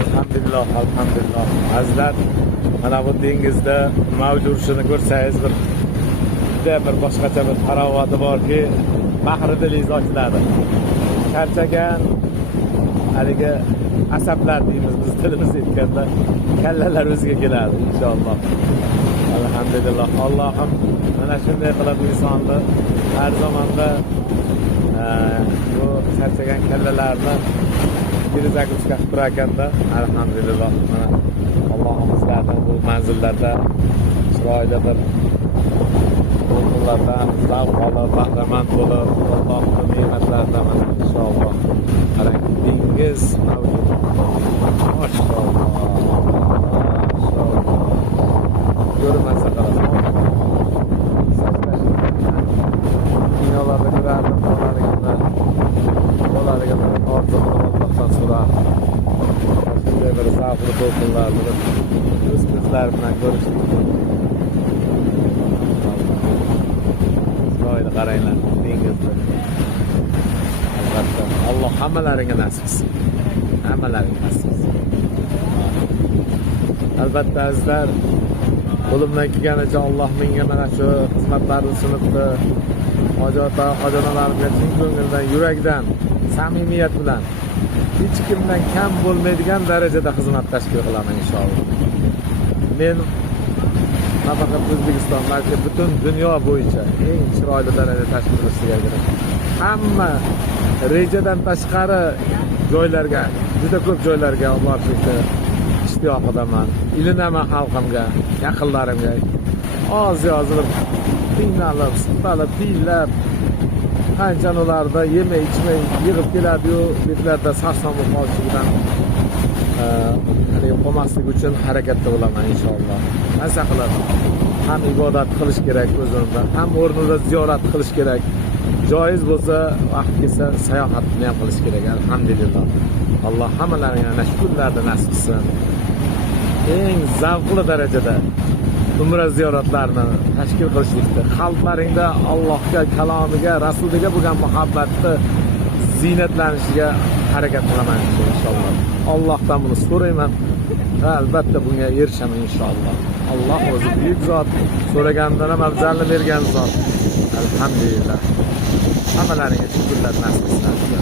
Alhamdulillah, alhamdulillah. Azizlar, mana bu dengizda mavj urishini ko'rsangiz bir boshqacha bir tarovati borki, bahri dilingiz ochiladi. Charchagan haligi asablar deymiz biz tilimizda aytganda, kallalar o'ziga keladi inshaalloh. Alhamdulillah. Allohim mana shunday qilib insonni har zamonda bu charchagan kallalarni yirizaguchga qilib turar ekanda, alhamdulillah. Mana Allohimizlarning bu manzillarda chiroyli bir o'yinlardan zavq olib, bahramand bo'lib, Allohning ne'matlaridan inshaalloh. Qarang, dengiz mavjud. Mashalloh. Görmezse kalasın. Dünyalarda görerdim, onları kadar ortadan olmaktan sonra şimdi bir zafırı toplumlardır. Üst-üstlerimle görüştük. İsrail'i karayınlar, dengizde. Allah hammalarına nasip etsin. Hammalarına nasip etsin. Albatta azizlar, qo'limdan kelganicha Alloh menga mana shu xizmatlarni sunibdi. Ojonalarga chin ko'ngildan, yurakdan, samimiyat bilan hech kimdan kam bo'lmaydigan darajada xizmat tashkil qilaman inshaalloh. Men nafaqat O'zbekiston, balki butun dunyo bo'yicha eng chiroyli darajada tashkil qilishga kerak. Hamma rejadan tashqari joylarga, juda ko'p joylarga borishga ishtiyoqidaman. Ilinaman xalqimga, yaqinlarimga. Oz yozilib, qiynalib, siqtalib, tiyinlab, qancha ularda yemay, ichmay, yig'ib keladi-yu, betlarda sarson bo'lib qolishidan qolmaslik uchun harakatda bo'laman inshaalloh. Nasa qilib, ham ibodat qilish kerak o'zimda, ham o'rnida ziyorat qilish kerak. Joiz bo'lsa, vaqt kelsa sayohatni ham qilish kerak. Alhamdulillah. Alloh hammalaringga ana shu kunlarni nasib qilsin. Eng zavqli darajada umra ziyoratlarini tashkil qilishlikda qalblaringda Allohga, kalomiga, rasuliga bo'lgan muhabbatni ziynatlanishiga harakat qilaman inshaalloh. Allohdan buni so'rayman va albatta bunga erishaman inshaalloh. Alloh o'zi buyuk zot, so'ragandan ham afzalni bergan zot. Alhamdulillah. Hammalaringga shukrlar nasib etsin.